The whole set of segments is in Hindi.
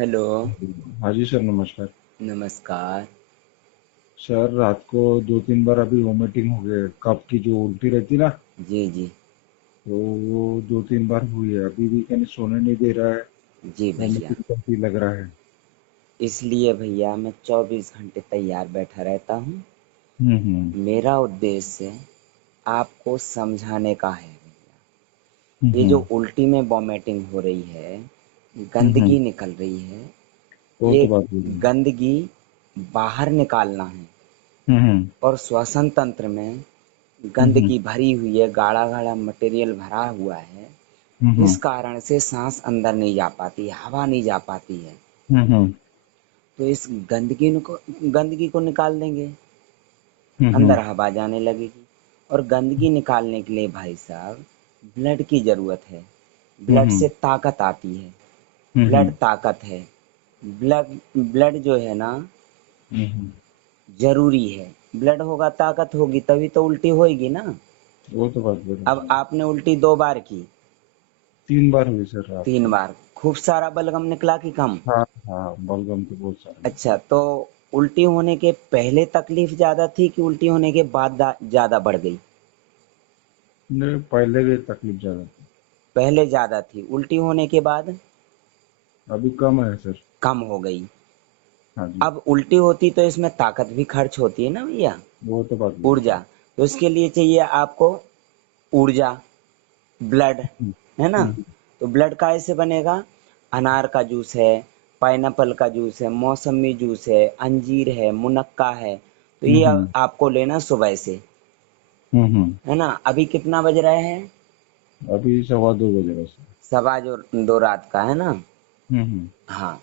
हेलो। हाँ जी सर, नमस्कार। नमस्कार। सर, रात को 2-3 बार अभी वोमिटिंग हो गया, कफ की जो उल्टी रहती ना, जी जी। तो वो 2-3 बार हुई है। अभी भी कहीं सोने नहीं दे रहा है। जी भैया। वोमिटिंग करती लग रहा है। इसलिए भैया मैं 24 घंटे तैयार बैठा रहता हूँ। हम्म। मेरा उद्देश्य आपको समझाने का है भैया। ये जो हम्म। उल्टी में वॉमिटिंग हो रही है, हम्म। गंदगी निकल रही है। वो ये तो बात बोल रहे हैं। गंदगी बाहर निकालना है। हम्म। और श्वसन तंत्र में हम्म। गंदगी भरी हुई है, गाढ़ा गाढ़ा मटेरियल भरा हुआ है। इस हम्म। कारण से सांस अंदर नहीं जा पाती, हवा नहीं जा पाती है। हम्म। तो इस गंदगी को निकाल देंगे, हम्म। अंदर हवा जाने लगेगी। और गंदगी निकालने के लिए भाई साहब ब्लड की ज़रूरत है। ब्लड हम्म। से ताकत आती है। ब्लड हम्म। ताकत है। ब्लड ब्लड जो है ना, हम्म। ज़रूरी है। ब्लड होगा, ताकत होगी, तभी तो उल्टी होएगी ना। वो तो बात बोल रहे अब हैं। आपने उल्टी 2 बार की, 3 बार हुई सर रात 3 को। बार, खूब सारा बलगम निकला कि कम? हाँ। हाँ, बलगम तो बहुत सारे अच्छा, निकले। तो उल्टी होने के पहले तकलीफ ज़्यादा थी कि उल्टी होने के बाद ज़्यादा बढ़ गई? नहीं, पहले भी तकलीफ ज्यादा थी। पहले ज़्यादा थी, उल्टी होने के बाद अभी कम है सर। कम हो गई। हाँ जी। अब उल्टी होती तो इसमें ताकत भी खर्च होती है ना भैया, वो तो बात बोल ऊर्जा। रहे तो इसके लिए चाहिए आपको ऊर्जा, ब्लड, हैं। है ना? हम्म। तो ब्लड कैसे बनेगा? अनार का जूस है, पाइनएप्पल का जूस है, मौसमी जूस है, अंजीर है, मुनक्का है। तो ये हम्म। आपको लेना सुबह से, हम्म। है ना? अभी कितना बज रहे हैं? अभी 2:15 बज रहा है। सवा जो 2 रात का, है ना? हम्म। हाँ।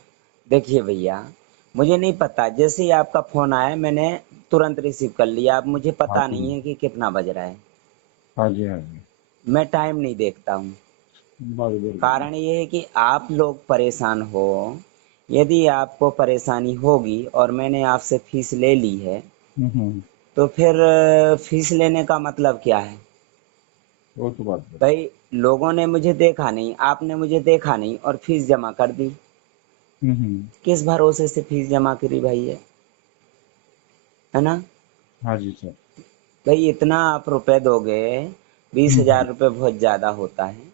देखिए भैया, मुझे नहीं पता, जैसे ही आपका फ़ोन आया मैंने तुरंत रिसीव कर लिया। अब मुझे हाँ पता जी। नहीं है कि कितना बज रहा है। हाँ जी। हाँ जी। मैं टाइम नहीं देखता हूँ। बात बरोबर है। कारण ये है कि आप लोग परेशान हो। यदि आपको परेशानी होगी और मैंने आपसे फ़ीस ले ली है, हम्म। तो फिर फ़ीस लेने का मतलब क्या है? वो तो बात बरोबर। भई, लोगों ने मुझे देखा नहीं, आपने मुझे देखा नहीं और फ़ीस जमा कर दी। हम्म। किस भरोसे से फ़ीस जमा करी भाई है ना? हाँ जी सर। भई, इतना आप रुपए दोगे, हम्म। 20,000 रुपए बहुत ज़्यादा होता है।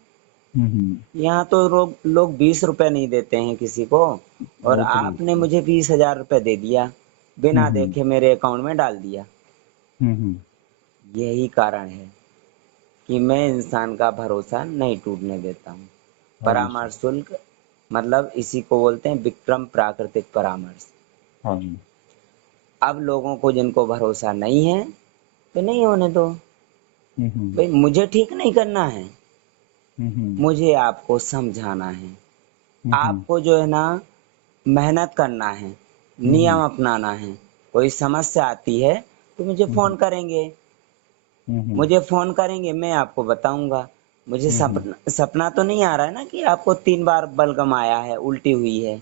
हम्म। यहाँ तो लोग 20 रुपए नहीं देते हैं किसी को। और वो तो बात आपने बरोबर। मुझे 20,000 रुपए दे दिया, बिना हम्म। देखे मेरे अकाउंट में डाल दिया। हम्म। यही कारण है कि मैं इंसान का भरोसा नहीं टूटने देता हूँ। हाँ जी सर। परामर्श शुल्क, मतलब इसी को बोलते हैं विक्रम प्राकृतिक परामर्श। हाँ जी। अब लोगों को जिनको भरोसा नहीं है, तो नहीं होने दो। हम्म। भाई, मुझे ठीक नहीं करना है, हम्म। मुझे आपको समझाना है। हम्म। आपको जो है ना, मेहनत करना है, हम्म। नियम अपनाना है। कोई समस्या आती है तो मुझे फ़ोन हम्म। करेंगे। हम्म। मुझे फ़ोन करेंगे, मैं आपको बताऊँगा। मुझे हम्म। सपना सपना तो नहीं आ रहा है ना कि आपको 3 बार बलगम आया है, उल्टी हुई है।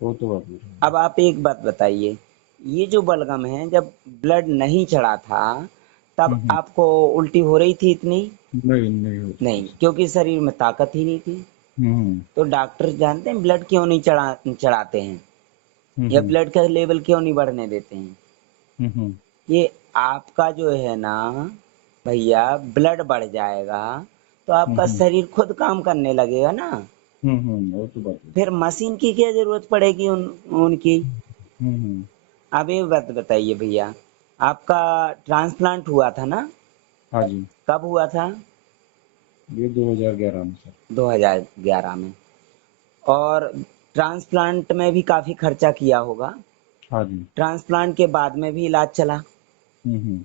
वो तो बात बरोबर अब आप एक बात बताइए, ये जो बलगम है, जब ब्लड नहीं चढ़ा था, है। तब आपको उल्टी हो रही थी इतनी? नहीं, नहीं होती थी नहीं, सर। क्योंकि शरीर में ताकत ही नहीं थी। हम्म। तो डॉक्टर जानते हैं ब्लड क्यों नहीं चढ़ाते हैं, या हम्म। ब्लड का लेवल क्यों नहीं बढ़ने देते हैं? हम्म। ये आपका जो है ना भैया, ब्लड बढ़ जाएगा तो आपका हम्म। शरीर खुद काम करने लगेगा ना। वो तो बात बरोबर। फिर मशीन की क्या जरूरत पड़ेगी उनकी? हम्म। आप ये बात बताइए भैया, आपका ट्रांसप्लांट हुआ था ना? हाँ जी। कब हुआ था? ये 2011 में सर। 2011 में। और ट्रांसप्लांट में भी काफी खर्चा किया होगा। हाँ जी। ट्रांसप्लांट के बाद में भी इलाज चला, हम्म।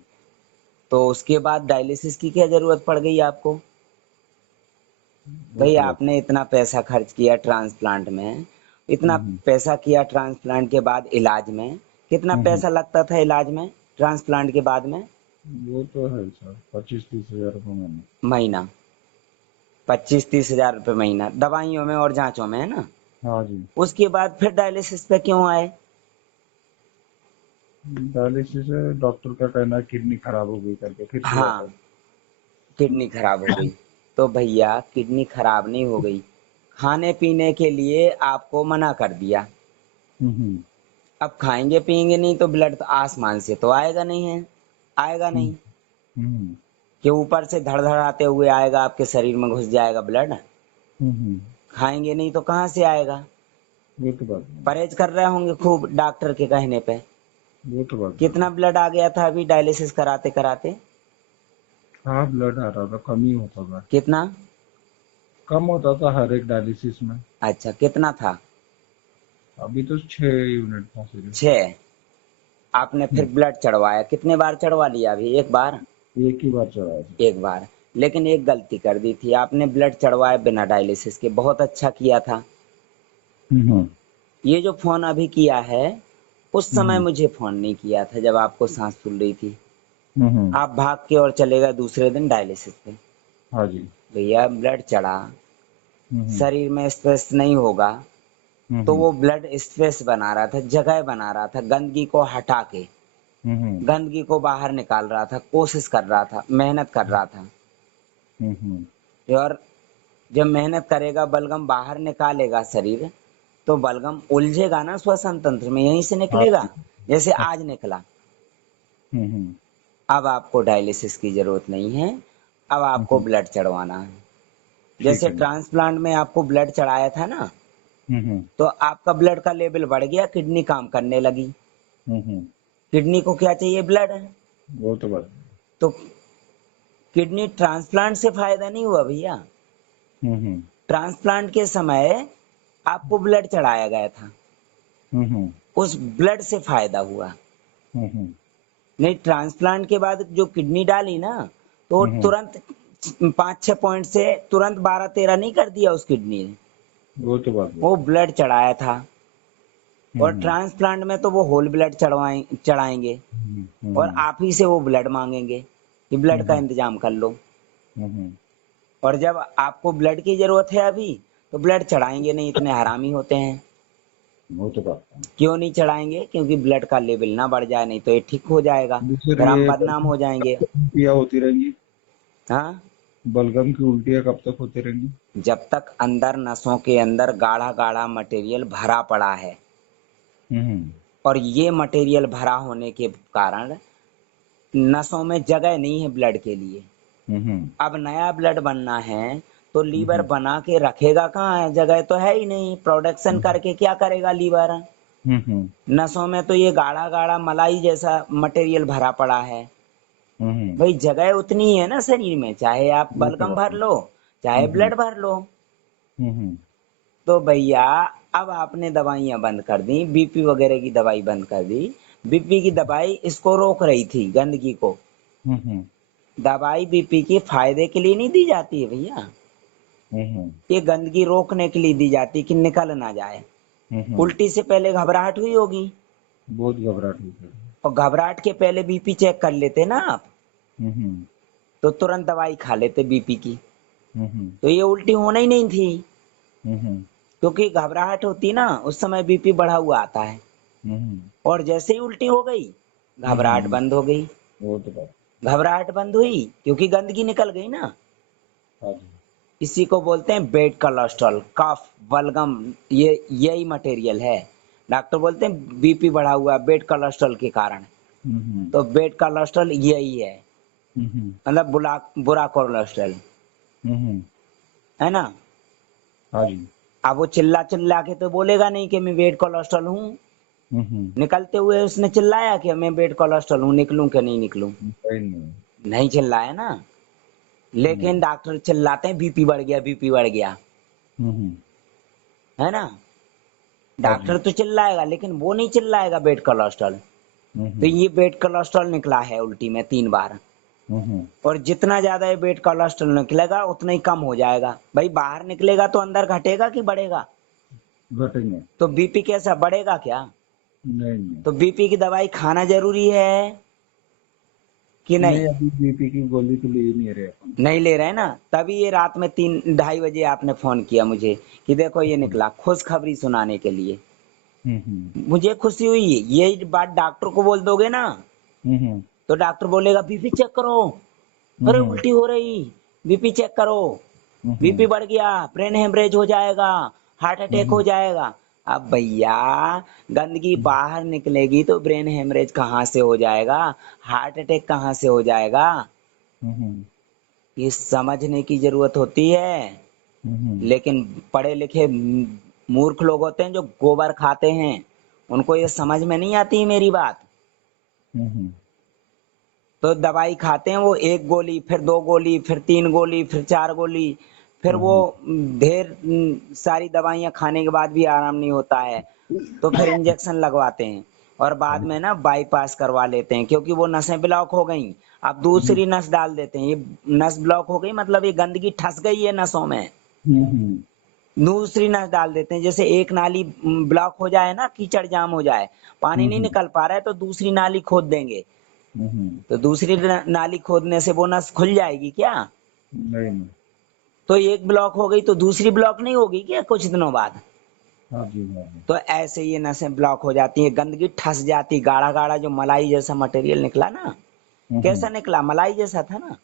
तो उसके बाद डायलिसिस की क्या जरूरत पड़ गई आपको? वो भाई, तो बात। आपने इतना पैसा खर्च किया ट्रांसप्लांट में, इतना हम्म। पैसा किया ट्रांसप्लांट के बाद इलाज में। कितना हम्म। पैसा लगता था इलाज में, ट्रांसप्लांट के बाद में? वो तो है सर, 25-30 हज़ार रुपये महीने। महीना? 25-30 हज़ार रुपये महीना, दवाइयों में और जांचों में, है ना? हाँ जी। उसके बाद फिर डायलिसिस पे क्यों आए? डायलिसिस है, डॉक्टर का कहना है किडनी खराब हो गई करके फिर से हाँ, वापस। किडनी खराब हो गई। तो भैया, किडनी खराब नहीं हो गई, खाने पीने के लिए आपको मना कर दिया। हम्म अब खाएंगे पिएंगे नहीं तो ब्लड तो आसमान से तो आएगा नहीं है, आएगा हम्म नहीं हम्म कि ऊपर से धड़ आते हुए आएगा आपके शरीर में घुस जाएगा ब्लड। हम्म, खाएंगे नहीं तो कहाँ से आएगा। वो तो बात नहीं। परहेज कर रहे होंगे खूब डॉक्टर के कहने पे। वो तो बात नहीं। कितना ब्लड आ गया था अभी डायलिसिस कराते कराते? हाँ, ब्लड आ रहा था, कम ही होता था। कितना? कम होता था हर एक डायलिसिस में। अच्छा, कितना था? अभी तो 6 यूनिट था सिर्फ। 6? आपने फिर हम्म, ब्लड चढ़वाया, कितने बार चढ़वा लिया अभी? एक बार? एक ही बार चढ़ाया था। एक बार। लेकिन एक गलती कर दी थी आपने, ब्लड चढ़वाया बिना डायलिसिस के। बहुत अच्छा किया था। हम्म ये जो फोन अभी किया है, उस समय हम्म मुझे फोन नहीं किया था जब आपको सांस फूल रही थी। हम्म, आप भाग के और चले गए दूसरे दिन डायलिसिस पे। हाँ जी। भैया ब्लड चढ़ा, हम्म शरीर में स्पेस नहीं होगा तो हम्म वो ब्लड स्पेस बना रहा था, जगह बना रहा था, गंदगी को हटा के हम्म गंदगी को बाहर निकाल रहा था, कोशिश कर रहा था, मेहनत कर रहा था। हम्म, और जब मेहनत करेगा, बलगम बाहर निकालेगा शरीर, तो बलगम उलझेगा ना श्वसन तंत्र में, यहीं से हाँ निकलेगा जी। जैसे आज निकला। हम्म, अब आपको डायलिसिस की जरूरत नहीं है, अब आपको हम्म, ब्लड चढ़वाना है। ठीक जैसे है। ट्रांसप्लांट में आपको ब्लड चढ़ाया था ना, हम्म तो आपका ब्लड का लेवल बढ़ गया, किडनी काम करने लगी। हम्म, किडनी को क्या चाहिए? ब्लड। वो तो बात। तो किडनी ट्रांसप्लांट से फायदा नहीं हुआ भैया। हम्म ट्रांसप्लांट के समय आपको ब्लड चढ़ाया गया था, हम्म उस ब्लड से फायदा हुआ। हम्म नहीं, ट्रांसप्लांट के बाद जो किडनी डाली ना, तो हम्म, तुरंत 5-6 पॉइंट से तुरंत 12-13 नहीं कर दिया उस किडनी ने, वो तो बात है। वो ब्लड चढ़ाया था। और हम्म ट्रांसप्लांट में तो वो होल ब्लड चढ़ाएंगे और हम्म आप ही से वो ब्लड मांगेंगे कि ब्लड का हम्म इंतजाम कर लो। हम्म, और जब आपको ब्लड की जरूरत है अभी, तो ब्लड चढ़ाएंगे नहीं, इतने हरामी होते हैं। वो तो बात है। क्यों नहीं चढ़ाएंगे? क्योंकि ब्लड का लेवल ना बढ़ जाए, नहीं तो ये ठीक हो जाएगा, दूसरे फिर हम ये बदनाम हो जाएंगे। उल्टियाँ होती रहेंगी। हाँ। बलगम की उल्टियाँ कब तक होती रहेंगी? जब तक अंदर नसों के अंदर गाढ़ा गाढ़ा मटेरियल भरा पड़ा है, हम्म और ये मटेरियल भरा होने के कारण नसों में जगह नहीं है ब्लड के लिए। हम्म अब नया ब्लड बनना है तो लीवर हम्म बना के रखेगा कहाँ है? जगह तो है ही नहीं, प्रोडक्शन करके क्या करेगा लीवर? हम्म नसों में तो ये गाढ़ा गाढ़ा मलाई जैसा मटेरियल भरा पड़ा है। हम्म, भाई जगह उतनी ही है ना शरीर में, चाहे आप वो तो बलगम बात भर है। लो, चाहे हम्म ब्लड भर लो। हम्म तो भैया अब आपने दवाइयां बंद कर दी, बीपी वगैरह की दवाई बंद कर दी। बीपी की दवाई इसको रोक रही थी, गंदगी को। हम्म दवाई बीपी की फायदे के लिए नहीं दी जाती है भैया, हम्म ये गंदगी रोकने के लिए दी जाती है कि निकल ना जाए। हम्म, उल्टी से पहले घबराहट हुई होगी, बहुत घबराहट होती है। और घबराहट के पहले बीपी चेक कर लेते ना आप, हम्म तो तुरंत दवाई खा लेते बीपी की, हम्म तो ये उल्टी होना ही नहीं थी। हम्म क्योंकि घबराहट होती ना, उस समय बीपी बढ़ा हुआ आता है, हम्म और जैसे ही उल्टी हो गई, घबराहट हम्म, बंद हो गई। वो तो बात। घबराहट बंद हुई क्योंकि गंदगी निकल गई ना। हाँ जी। इसी को बोलते हैं बेड कोलेस्ट्रॉल, कफ, बलगम, ये यही मटेरियल है। डॉक्टर बोलते हैं बीपी बढ़ा हुआ है बेड कोलेस्ट्रॉल के कारण। हम्म तो बेड कोलेस्ट्रॉल यही है, हम्म मतलब बुरा बुरा कोलेस्ट्रॉल, हम्म, है ना। हाँ जी। अब वो चिल्ला चिल्ला के तो बोलेगा नहीं कि मैं बेड कोलेस्ट्रॉल हूँ। हम्म, निकलते हुए उसने चिल्लाया कि मैं बेड कोलेस्ट्रॉल हूँ, निकलूं कि नहीं निकलूं? सही नहीं। नहीं चिल्लाया ना। लेकिन हम्म डॉक्टर चिल्लाते हैं बीपी बढ़ गया, बीपी बढ़ गया, हम्म, है ना। हाँ डॉक्टर जी। तो चिल्लाएगा लेकिन वो नहीं चिल्लाएगा बेड कोलेस्ट्रॉल। तो हम्म ये बेड कोलेस्ट्रॉल निकला है उल्टी में 3 बार। हम्म, और जितना ज्यादा ये बेड कोलेस्ट्रॉल निकलेगा उतना ही कम हो जाएगा। भाई बाहर निकलेगा तो अंदर घटेगा कि बढ़ेगा? घटेंगे। तो बीपी कैसा बढ़ेगा क्या? नहीं नहीं। तो बीपी की दवाई खाना जरूरी है कि नहीं? नहीं, अभी बीपी की गोली तो ले ही नहीं रहे अपन। नहीं ले रहे हैं ना, तभी ये रात में 3-2:30 बजे आपने फोन किया मुझे कि देखो ये निकला, खुशखबरी सुनाने के लिए। हम्म मुझे खुशी हुई। यही बात डॉक्टर को बोल दोगे ना, हम्म तो डॉक्टर बोलेगा बीपी चेक करो, अरे हम्म उल्टी हो रही, बीपी चेक करो। बीपी बढ़ गया, ब्रेन हेमरेज हो जाएगा, हार्ट अटैक हो जाएगा। अब भैया गंदगी बाहर निकलेगी तो ब्रेन हेमरेज कहाँ से हो जाएगा, हार्ट अटैक कहाँ से हो जाएगा? ये समझने की जरूरत होती है। लेकिन पढ़े लिखे मूर्ख लोग होते हैं जो गोबर खाते हैं, उनको ये समझ में नहीं आती मेरी बात। तो दवाई खाते हैं वो, 1 गोली, फिर 2 गोली, फिर 3 गोली, फिर 4 गोली, फिर वो ढेर सारी दवाइयां खाने के बाद भी आराम नहीं होता है, तो फिर इंजेक्शन लगवाते हैं और बाद में ना बाईपास करवा लेते हैं, क्योंकि वो नसें ब्लॉक हो गई। अब दूसरी नस डाल देते हैं, ये नस ब्लॉक हो गई मतलब ये गंदगी ठस गई है नसों में, दूसरी नस डाल देते हैं। जैसे एक नाली ब्लॉक हो जाए ना, कीचड़ जाम हो जाए, पानी नहीं निकल पा रहा है, तो दूसरी नाली खोद देंगे। तो दूसरी नाली खोदने से वो नस खुल जाएगी क्या? नहीं। तो एक ब्लॉक हो गई तो दूसरी ब्लॉक नहीं होगी क्या कुछ दिनों बाद? हाँ जी, हाँ। तो ऐसे ये नसें ब्लॉक हो जाती है, गंदगी ठस जाती, गाढ़ा गाढ़ा जो मलाई जैसा मटेरियल निकला ना, कैसा निकला? मलाई जैसा था ना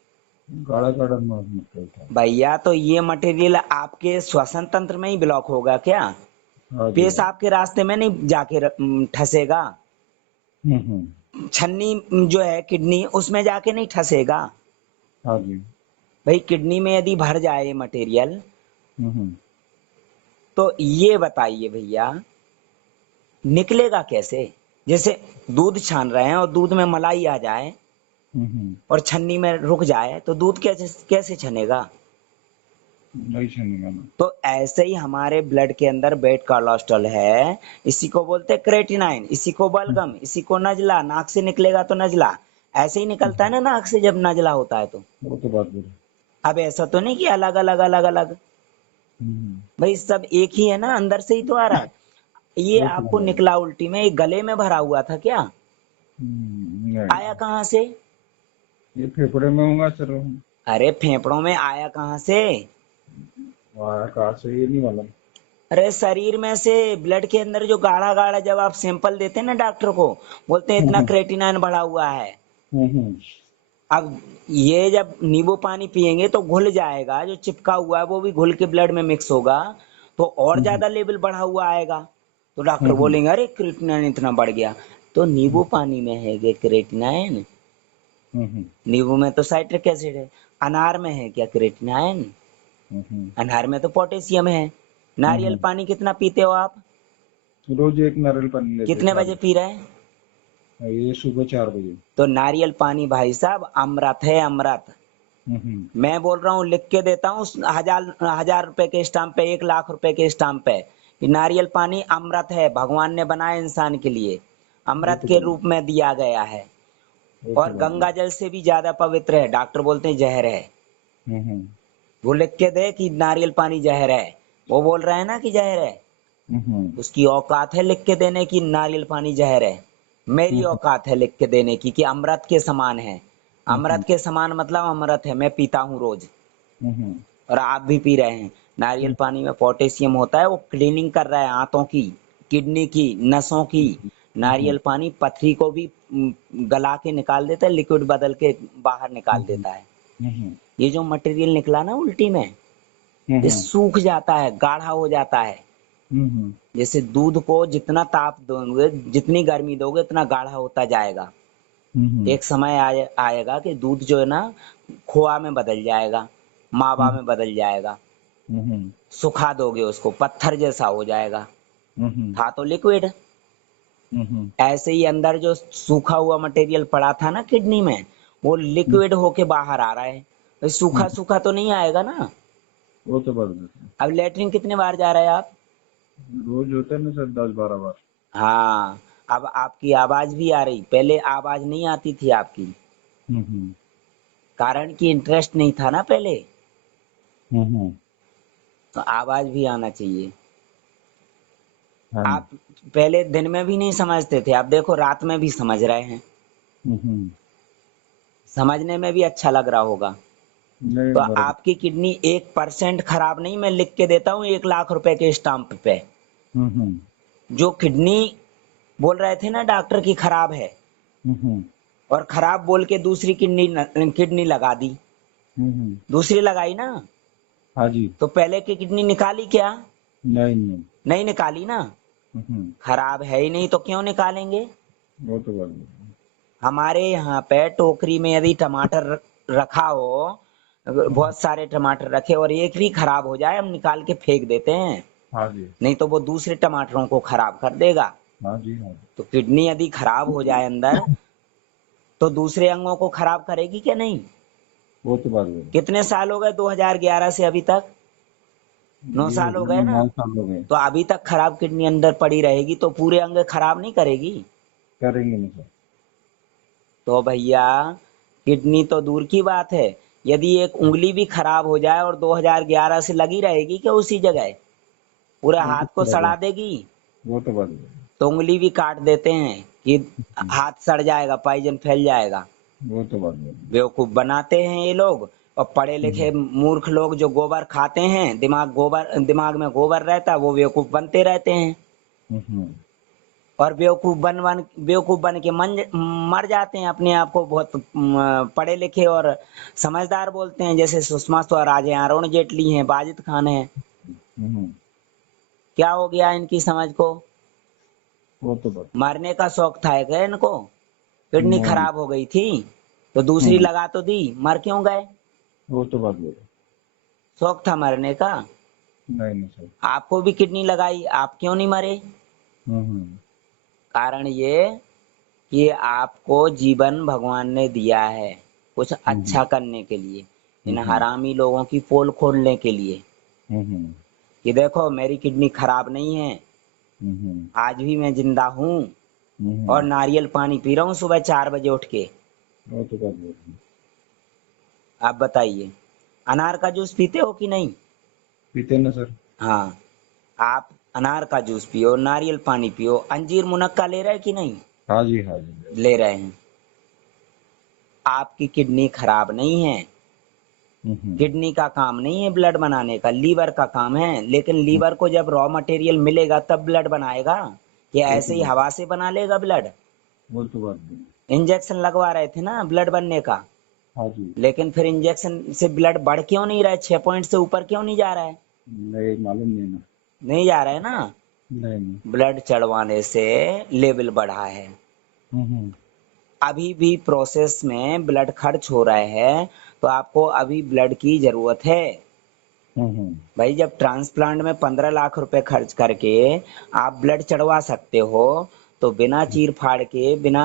गाढ़ा गाढ़ा मटेरियल था भैया। तो ये मटेरियल आपके श्वसन तंत्र में ही ब्लॉक होगा क्या? हाँ जी, पेशाब के रास्ते में नहीं जाके ठसेगा? छन्नी जो है किडनी, उसमें जाके नहीं ठसेगा? हाँ जी। भाई किडनी में यदि भर जाए ये मटेरियल, तो ये बताइए भैया निकलेगा कैसे? जैसे दूध छान रहे हैं और दूध में मलाई आ जाए और छन्नी में रुक जाए, तो दूध कैसे कैसे छनेगा? नहीं छनेगा ना। तो ऐसे ही हमारे ब्लड के अंदर बेड कोलेस्ट्रॉल है, इसी को बोलते हैं क्रेटिनाइन, इसी को बलगम, इसी को नजला। नाक से निकलेगा तो नजला ऐसे ही निकलता है ना, नाक से जब नजला होता है तो। वो तो बात है। अब ऐसा तो नहीं कि अलग अलग अलग अलग, भाई सब एक ही है ना, अंदर से ही तो आ रहा है। ये वो तो आपको है। निकला उल्टी में, ये गले में भरा हुआ था क्या? नहीं, आया कहाँ से? ये फेफड़े में होगा सर। अरे फेफड़ों में आया कहाँ से? कहाँ से ये नहीं मालूम। अरे शरीर में से, ब्लड के अंदर जो गाढ़ा गाढ़ा, जब आप सैंपल देते हैं ना डॉक्टर को, बोलते हैं इतना क्रेटिनाइन बढ़ा हुआ है। अब ये जब नींबू पानी पिएंगे तो घुल जाएगा, जो चिपका हुआ है वो भी घुल के ब्लड में मिक्स होगा, तो और ज्यादा लेवल बढ़ा हुआ आएगा। तो डॉक्टर बोलेंगे अरे क्रेटिनाइन इतना बढ़ गया। तो नींबू पानी में है क्या क्रेटिनाइन? नींबू में तो साइट्रिक एसिड है। अनार में है क्या क्रेटिनाइन? अनार में तो पोटेशियम है। नारियल पानी कितना पीते हो आप? रोज एक नारियल पानी लेते कितने बजे पी रहे हैं? ये सुबह 4 बजे। तो नारियल पानी भाई साहब अमृत है, अमृत। मैं बोल रहा हूँ, लिख के देता हूँ 1000 रुपए के स्टाम्प पे, 1 लाख रुपए के स्टाम्प पे, कि नारियल पानी अमृत है, भगवान ने बनाया इंसान के लिए, अमृत के रूप में दिया गया है। और गंगा जल से भी ज्यादा पवित्र है। डॉक्टर बोलते हैं जहर है। वो लिख के दे कि नारियल पानी जहर है, वो बोल रहा है ना कि जहर है, उसकी औकात है लिख के देने की नारियल पानी जहर है। मेरी औकात है लिख के देने की कि अमृत के समान है। अमृत के समान मतलब अमृत है, मैं पीता हूँ रोज, और आप भी पी रहे हैं। नारियल पानी में पोटेशियम होता है, वो क्लीनिंग कर रहा है आंतों की, किडनी की, नसों की। नारियल पानी पथरी को भी गला के निकाल देता है, लिक्विड बदल के बाहर निकाल देता है। ये जो मटेरियल निकला ना उल्टी में, ये सूख जाता है, गाढ़ा हो जाता है। जैसे दूध को जितना ताप दोगे, जितनी गर्मी दोगे, उतना गाढ़ा होता जाएगा। एक समय आएगा कि दूध जो है ना खोआ में बदल जाएगा, मावा में बदल जाएगा। सुखा दोगे उसको, पत्थर जैसा हो जाएगा। था तो लिक्विड। ऐसे ही अंदर जो सूखा हुआ मटेरियल पड़ा था ना किडनी में, वो लिक्विड होके बाहर आ रहा है। तो सूखा सूखा तो नहीं आएगा ना। वो तो बात है। अब लेटरिन कितने बार जा रहे हैं आप? रोज होता है ना सर, 10-12 बार। हाँ, अब आपकी आवाज भी आ रही, पहले आवाज नहीं आती थी आपकी, कारण कि इंटरेस्ट नहीं था ना पहले। तो आवाज भी आना चाहिए। आप पहले दिन में भी नहीं समझते थे, आप देखो रात में भी समझ रहे हैं। समझने में भी अच्छा लग रहा होगा। तो आपकी किडनी 1% खराब नहीं, मैं लिख के देता हूँ 1 लाख रुपए के स्टाम्प पे। जो किडनी बोल रहे थे ना डॉक्टर की खराब है, और खराब बोल के दूसरी किडनी लगा दी, दूसरी लगाई ना, हाँ जी। तो पहले की किडनी निकाली क्या? नहीं नहीं। नहीं निकाली ना। खराब है ही नहीं तो क्यों निकालेंगे? वो तो बात है। हमारे यहाँ पे टोकरी में यदि टमाटर रखा हो, बहुत सारे टमाटर रखे और एक भी खराब हो जाए, हम निकाल के फेंक देते हैं, हाँ जी। नहीं तो वो दूसरे टमाटरों को खराब कर देगा। हाँ जी। हाँ जी। तो किडनी यदि खराब हो जाए अंदर, तो दूसरे अंगों को खराब करेगी क्या? नहीं। वो तो बात है। कितने साल हो गए 2011 से अभी तक? 9 ये हो साल हो गए गए ना। 9 साल हो गए। तो अभी तक खराब किडनी अंदर पड़ी रहेगी तो पूरे अंग खराब नहीं करेगी? करेंगे नहीं सर। तो भैया, किडनी तो दूर की बात है, यदि एक उंगली भी खराब हो जाए और 2011 से लगी रहेगी क्या उसी जगह? पूरे वो हाथ तो को करेगा। सड़ा देगी। वो तो बात है। तो उंगली भी काट देते हैं कि हाथ सड़ जाएगा, पॉइजन फैल जाएगा। वो तो बात है। बेवकूफ बनाते हैं ये लोग। और पढ़े लिखे मूर्ख लोग जो गोबर खाते हैं, दिमाग में गोबर रहता है, वो बेवकूफ बनते रहते हैं। हम्म। और बेवकूफ बन के मर जाते हैं, अपने आप को बहुत पढ़े लिखे और समझदार बोलते हैं, जैसे सुषमा स्वराज हैं, अरुण जेटली हैं, बाजिद खान हैं। हम्म। क्या हो गया इनकी समझ को? वो तो बात। मरने का शौक था क्या इनको? किडनी नहीं। खराब हो गई थी तो दूसरी हम्म। लगा तो दी, मर क्यों गए? वो तो बात है। शौक था मरने का। नहीं नहीं सर। आपको भी किडनी लगाई, आप क्यों नहीं मरे? हम्म। कारण ये कि आपको जीवन भगवान ने दिया है कुछ हम्म। अच्छा करने के लिए, इन हम्म। हरामी लोगों की पोल खोलने के लिए, हम्म। कि देखो मेरी किडनी खराब नहीं है, हम्म। आज भी मैं जिंदा हूँ और हम्म। नारियल पानी पी रहा हूँ सुबह 4 बजे उठ के। वो तो बात है। आप बताइए, अनार का जूस पीते हो कि नहीं? पीते ना सर। हाँ, आप अनार का जूस पियो, नारियल पानी पियो, अंजीर मुनक्का ले रहे कि नहीं? हाँ जी। हाँ जी। ले रहे हैं। आपकी किडनी खराब नहीं है। हम्म। किडनी का काम नहीं है ब्लड बनाने का, लीवर का काम है। लेकिन लीवर को जब रॉ मटेरियल मिलेगा तब ब्लड बनाएगा, कि वो ऐसे तो ही बात। हवा से बना लेगा ब्लड? वो तो बात है। इंजेक्शन लगवा रहे थे ना ब्लड बनने का, हाँ जी। लेकिन फिर इंजेक्शन से ब्लड बढ़ क्यों नहीं रहा है? 6 पॉइंट से ऊपर क्यों नहीं जा रहा है? नहीं मालूम नहीं ना। नहीं जा रहा है ना। नहीं नहीं। ब्लड चढ़वाने से लेवल बढ़ा है। हम्म। अभी भी प्रोसेस में ब्लड खर्च हो रहे हैं, तो आपको अभी ब्लड की जरूरत है। हम्म। भाई, जब ट्रांसप्लांट में 15 लाख रुपए खर्च करके आप ब्लड चढ़वा सकते हो, तो बिना चीर फाड़ के, बिना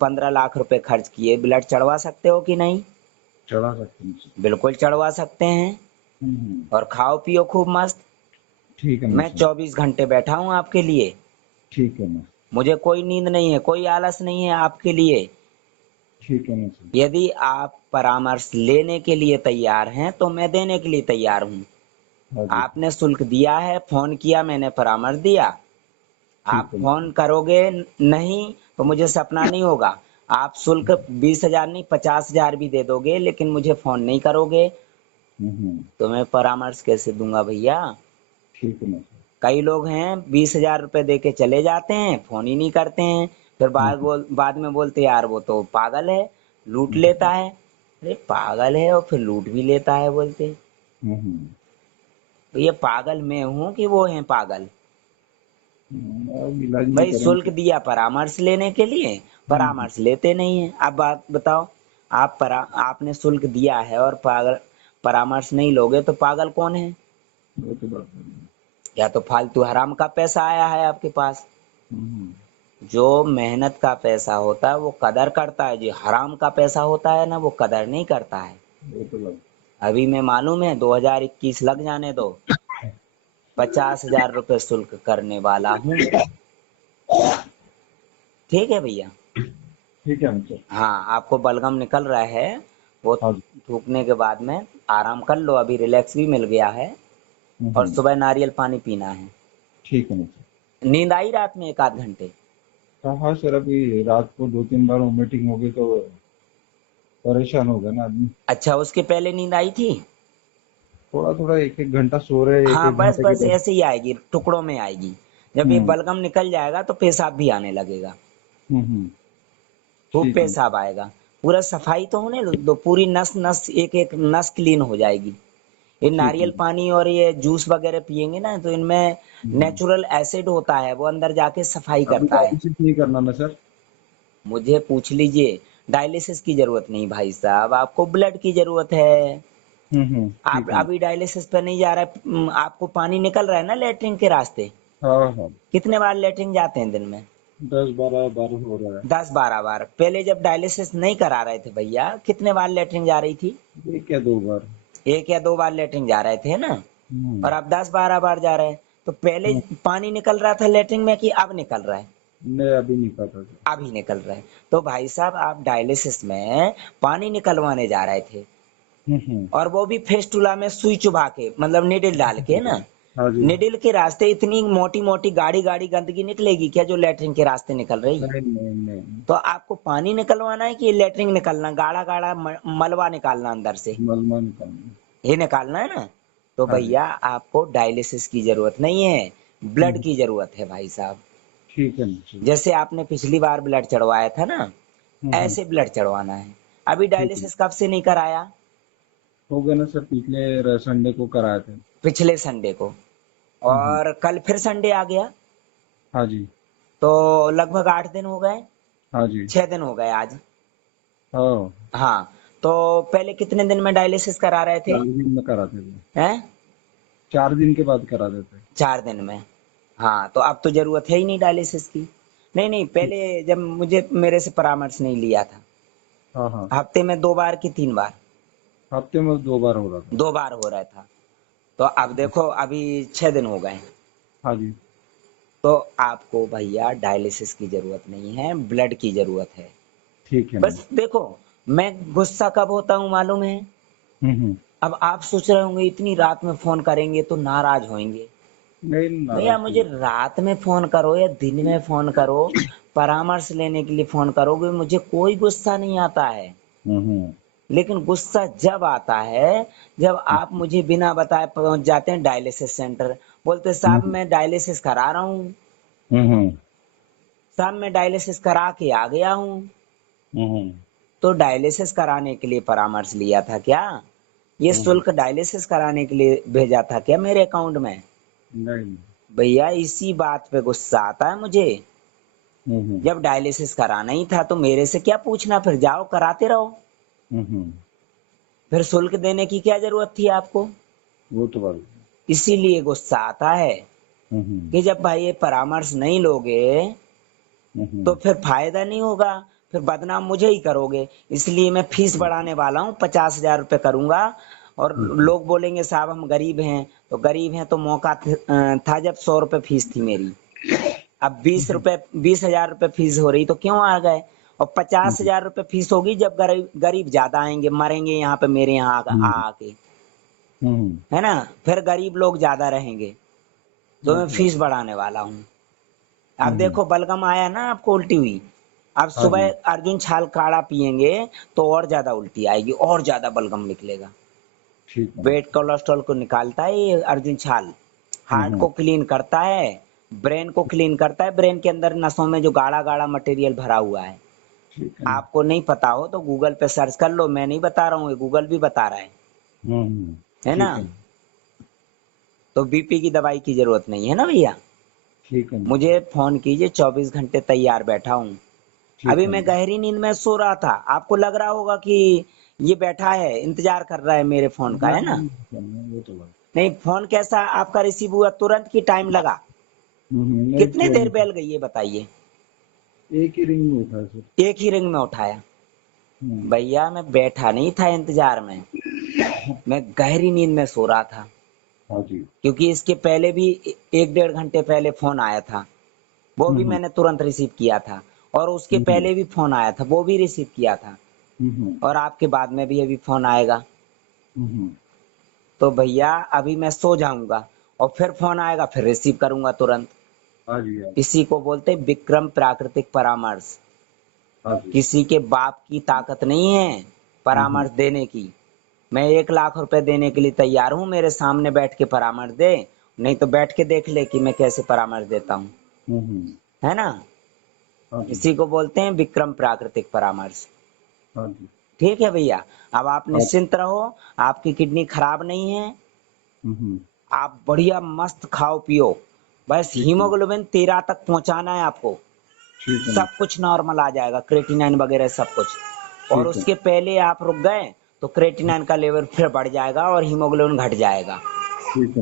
15 लाख रुपए खर्च किए ब्लड चढ़वा सकते हो कि नहीं? चढ़ा सकते हैं सर। बिल्कुल चढ़वा सकते हैं। हम्म। और खाओ पियो खूब मस्त। ठीक है ना मैं सर। 24 घंटे बैठा हूँ आपके लिए। ठीक है ना। मुझे कोई नींद नहीं है, कोई आलस नहीं है आपके लिए। ठीक है ना सर। यदि आप परामर्श लेने के लिए तैयार हैं तो मैं देने के लिए तैयार हूँ। हाँ जी। आपने शुल्क दिया है, फोन किया, मैंने परामर्श दिया। आप ठीक है ना फोन सर। करोगे नहीं तो मुझे सपना नहीं होगा। आप शुल्क 20,000 नहीं 50,000 भी दे दोगे, लेकिन मुझे फोन नहीं करोगे हम्म। तो मैं परामर्श कैसे दूंगा भैया? ठीक है ना सर। कई लोग हैं 20,000 रुपए दे के चले जाते हैं, फोन ही नहीं करते हैं। फिर बाद में बोलते यार वो तो पागल है, लूट लेता है। अरे पागल है और फिर लूट भी लेता है बोलते। हम्म। तो ये पागल मैं हूँ कि वो है पागल? अब इलाज नहीं भाई, शुल्क करेंगे। दिया परामर्श लेने के लिए, हम्म। परामर्श लेते नहीं है। अब बात बताओ, आपने शुल्क दिया है और परामर्श नहीं लोगे तो पागल कौन है? वो तो बात है। या तो फालतू हराम का पैसा आया है आपके पास। हम्म। जो मेहनत का पैसा होता है वो कदर करता है, जो हराम का पैसा होता है ना, वो कदर नहीं करता है। वो तो बात। अभी मैं मालूम है 2021 लग जाने दो, 50,000 रुपये शुल्क करने वाला हूँ। ठीक है भैया। ठीक है ना सर। हाँ, आपको बलगम निकल रहा है, वो हाँ जी। थूकने के बाद में आराम कर लो, अभी रिलैक्स भी मिल गया है। और हम्म। सुबह नारियल पानी पीना है। ठीक है ना सर। नींद आई रात में 1 आध घंटे? हाँ सर, अभी रात को 2 3 बार वोमिटिंग होगी तो परेशान होगा ना आदमी। अच्छा, उसके पहले नींद आई थी? थोड़ा थोड़ा 1 1 घंटा सो रहे, एक हाँ, एक बस घंटे के बस लिए। ऐसे ही आएगी, टुकड़ों में आएगी। जब ये हम्म। बलगम निकल जाएगा तो पेशाब भी आने लगेगा। हम्म। खूब ठीक है। पेशाब आएगा। पूरा सफाई तो होने दो, पूरी नस नस, एक एक नस क्लीन हो जाएगी। ये ठीक नारियल है। पानी और ये जूस वगैरह पियेंगे ना तो इनमें नेचुरल एसिड होता है, वो अंदर जाके सफाई अभी करता है। डायलिसिस नहीं करना ना सर? मुझे पूछ लीजिए, डायलिसिस की जरूरत नहीं भाई साहब, आपको ब्लड की जरूरत है। आप ठीक है। अभी डायलिसिस पे नहीं जा रहा है, आपको पानी निकल रहा है ना लेटरिन के रास्ते। हाँ हाँ। कितने बार लेटरिन जाते हैं दिन में? 10-12 बार हो रहा 10-12 बार। पहले जब डायलिसिस नहीं करा रहे थे भैया, कितने बार लेटरिन जा रही थी? है। 1 या 2 बार। 1 या 2 बार लेटरिन जा रहे थे ना। हम्म और अब 10-12 बार जा रहे हैं। तो पहले हम्म, पानी निकल रहा था लेटरिन में कि अब निकल रहा है? नहीं अभी नहीं पता सर। अभी निकल रहा है। तो भाई साहब आप डायलिसिस में पानी निकलवाने जा रहे थे, हम्म। और वो भी फेस्टुला में सुई चुभा के, मतलब निडिल डाल के ना। हाँ जी। निडिल के रास्ते इतनी मोटी मोटी गाढ़ी गाढ़ी गंदगी निकलेगी क्या जो लेटरिन के रास्ते निकल रही? नहीं नहीं नहीं। तो आपको पानी निकलवाना है कि लेटरिन निकलना, गाढ़ा गाढ़ा मलबा निकालना अंदर से, मलमा निकालना। ये निकालना है ना? तो हाँ जी। भैया आपको डायलिसिस की जरूरत नहीं है, ब्लड हम्म, की जरूरत है भाई साहब। ठीक है ना सर। जैसे आपने पिछली बार ब्लड चढ़वाया था ना, हम्म। ऐसे ब्लड चढ़वाना है। अभी ठीक है। डायलिसिस कब से नहीं कराया? हो गया ना सर, पिछले संडे को कराए थे। पिछले संडे को। हम्म। और कल फिर संडे आ गया, हाँ जी। तो लगभग 8 दिन हो गए। हाँ जी। 6 दिन हो गए आज। हाँ। हाँ। तो पहले कितने दिन में डायलिसिस करा रहे थे? 4 दिन में कराते थे। हैं? 4 दिन के बाद करा देते। 4 दिन में। हाँ, तो अब तो जरूरत है ही नहीं डायलिसिस की। नहीं नहीं, ठीक। पहले जब मुझे मेरे से परामर्श नहीं लिया था, हाँ हाँ। हफ्ते में 2 बार की 3 बार, हफ्ते में 2 बार हो रहा था। 2 बार हो रहा था। तो अब देखो अभी 6 दिन हो गए। हाँ जी। तो आपको भैया डायलिसिस की जरूरत नहीं है, ब्लड की जरूरत है। ठीक है ना। बस देखो, मैं गुस्सा कब होता हूँ मालूम है? हम्म। अब आप सोच रहे होंगे इतनी रात में फोन करेंगे तो नाराज होंगे। नहीं भैया नाराज मुझे क्यों? रात में फोन करो या दिन में फोन करो, परामर्श लेने के लिए फोन करोगे, मुझे कोई गुस्सा नहीं आता है। हम्म। लेकिन गुस्सा जब आता है जब आप मुझे बिना बताए पहुंच जाते हैं डायलिसिस सेंटर, बोलते साहब हम्म। मैं डायलिसिस करा रहा हूँ, हम्म। साहब मैं डायलिसिस करा के आ गया हूँ। हम्म। तो डायलिसिस कराने के लिए परामर्श लिया था क्या? ये हम्म। शुल्क डायलिसिस कराने के लिए भेजा था क्या मेरे अकाउंट में? नहीं। भैया इसी बात पे गुस्सा आता है मुझे। हम्म। जब डायलिसिस कराना ही था तो मेरे से क्या पूछना, फिर जाओ कराते रहो। हम्म। फिर शुल्क देने की क्या जरूरत थी आपको? वो तो बात। इसीलिए गुस्सा आता है हम्म। कि जब भाई ये परामर्श नहीं लोगे तो हम्म। फिर फायदा नहीं होगा, फिर बदनाम मुझे ही करोगे। इसलिए मैं फीस बढ़ाने वाला हूँ, 50,000 रुपये करूंगा। और हम्म। लोग बोलेंगे साहब हम गरीब हैं, तो गरीब हैं तो मौका था जब 100 रुपये फीस थी मेरी। अब 20 रुपये, 20,000 रुपये फीस हो रही तो क्यों आ गए? और पचास हम्म। हजार रुपये फीस होगी जब गरीब गरीब ज्यादा आएंगे, मरेंगे यहाँ पे मेरे यहाँ हम्म। आके, हम्म। है ना? फिर गरीब लोग ज्यादा रहेंगे। तो वो मैं तो बात। फीस बढ़ाने वाला हूँ। अब हम्म। देखो बलगम आया ना आपको उल्टी हुई, अब हाँ सुबह जी। अर्जुन छाल काढ़ा पियेंगे तो और ज्यादा उल्टी आएगी, और ज्यादा बलगम निकलेगा। ठीक है। वेट कोलेस्ट्रॉल को निकालता है ये अर्जुन छाल, हार्ट हम्म। को क्लीन करता है, ब्रेन को क्लीन करता है, ब्रेन के अंदर नसों में जो गाढ़ा गाढ़ा मटेरियल भरा हुआ है। ठीक है। आपको नहीं पता हो तो गूगल पे सर्च कर लो, मैं नहीं बता रहा हूँ, ये गूगल भी बता रहा है ना? ठीक है। तो बीपी की दवाई की जरूरत नहीं है ना भैया। ठीक है। मुझे फोन कीजिए, 24 घंटे तैयार बैठा हूँ। ठीक अभी है। मैं गहरी नींद में सो रहा था, आपको लग रहा होगा कि ये बैठा है इंतजार कर रहा है मेरे फोन का, है ना? वो तो बात। नहीं, फोन कैसा आपका रिसीव हुआ तुरंत की टाइम लगा? नहीं कितने देर पहल गई ये बताइए? एक ही रिंग में उठा सर। एक ही रिंग में उठाया। हम्म। भैया मैं बैठा नहीं था इंतजार में, मैं गहरी नींद में सो रहा था। हाँ जी। क्योंकि इसके पहले भी 1-1.5 घंटे पहले फोन आया था, वो भी हम्म। मैंने तुरंत रिसीव किया था। और उसके हम्म। पहले भी फोन आया था, वो भी रिसीव किया था। हम्म। और आपके बाद में भी अभी फोन आएगा। हम्म। तो भैया अभी मैं सो जाऊंगा और फिर फोन आएगा, फिर रिसीव करूंगा तुरंत। हाँ जी। हाँ इसी को बोलते हैं विक्रम प्राकृतिक परामर्श। हाँ जी। किसी के बाप की ताकत नहीं है हम्म। परामर्श देने की। मैं 1 लाख रुपए देने के लिए तैयार हूँ, मेरे सामने बैठ के परामर्श दे। नहीं तो बैठ के देख ले कि मैं कैसे परामर्श देता हूँ, हम्म। है ना? हाँ जी। इसी को बोलते हैं विक्रम प्राकृतिक परामर्श। हाँ जी। ठीक है भैया, अब आप हाँ। निश्चिंत रहो, आपकी किडनी खराब नहीं है। आप बढ़िया मस्त खाओ पियो, बस ठीक है। हीमोग्लोबिन 13 तक पहुंचाना है आपको। ठीक है। सब कुछ नॉर्मल आ जाएगा, क्रेटिनाइन वगैरह सब कुछ। और ठीक है। उसके पहले आप रुक गए तो क्रेटिनाइन का लेवल फिर बढ़ जाएगा और हीमोग्लोबिन घट जाएगा। ठीक है।